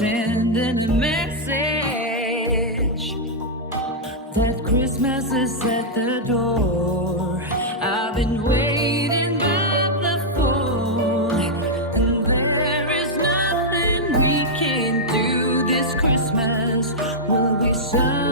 sending a message that Christmas is at the door. I've been waiting by the phone, and there is nothing we can do this Christmas. Will we something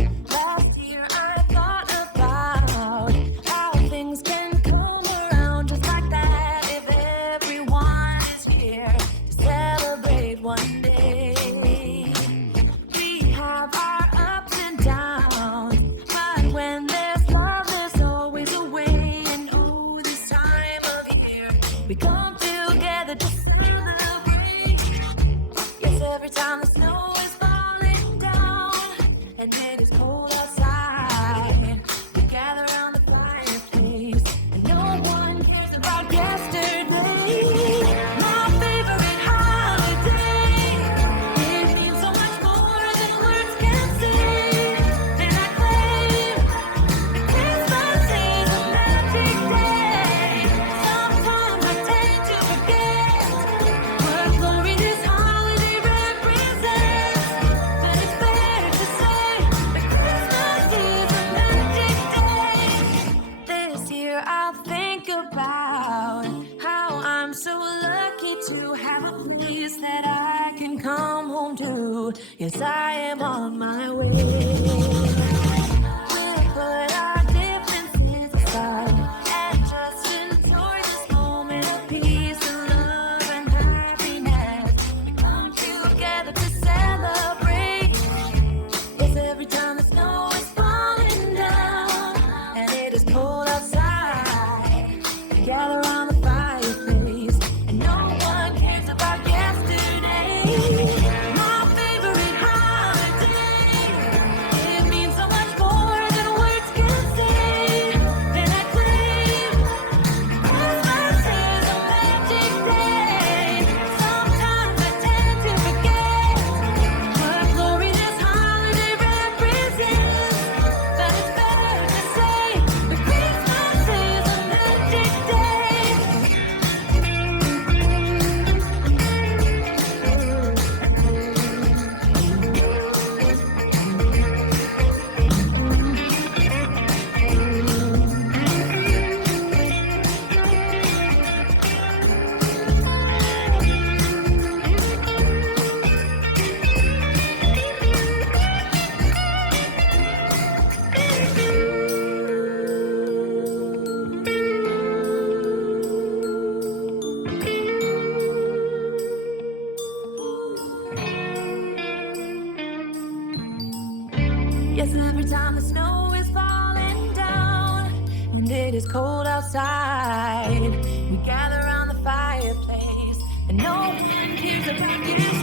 and last year I thought about how things can come around just like that if everyone is here to celebrate one day. We have our ups and downs, but when there's love, there's always a way. And oh, this time of year, we come together to celebrate. Yes, every time the snow is falling down and it is cold outside, we gather around the fireplace, and no one cares about yesterday. My favorite holiday, it means so much more than words can say. And I claim that Christmas is a magic day. Sometimes I tend to forget what glory this holiday represents, but it's fair to say that Christmas is a magic day. This year I'll think about how I'm so lucky to have a place that I can come home to. Yes, I am on my way. We'll put our differences aside and just enjoy this moment of peace and love and happiness. We come together to celebrate. Yes, every time the snow is falling down and it is cold outside, we gather around the fireplace, and no one cares about yesterday. My favorite holiday, it means so much more than words can say. And I claim Christmas is a magic day. Sometimes I tend to forget what glory this holiday represents, but it's better to say that Christmas is a magic day. Yes, every time the snow is falling down and it is cold outside, we gather around the fireplace, and no one cares about you.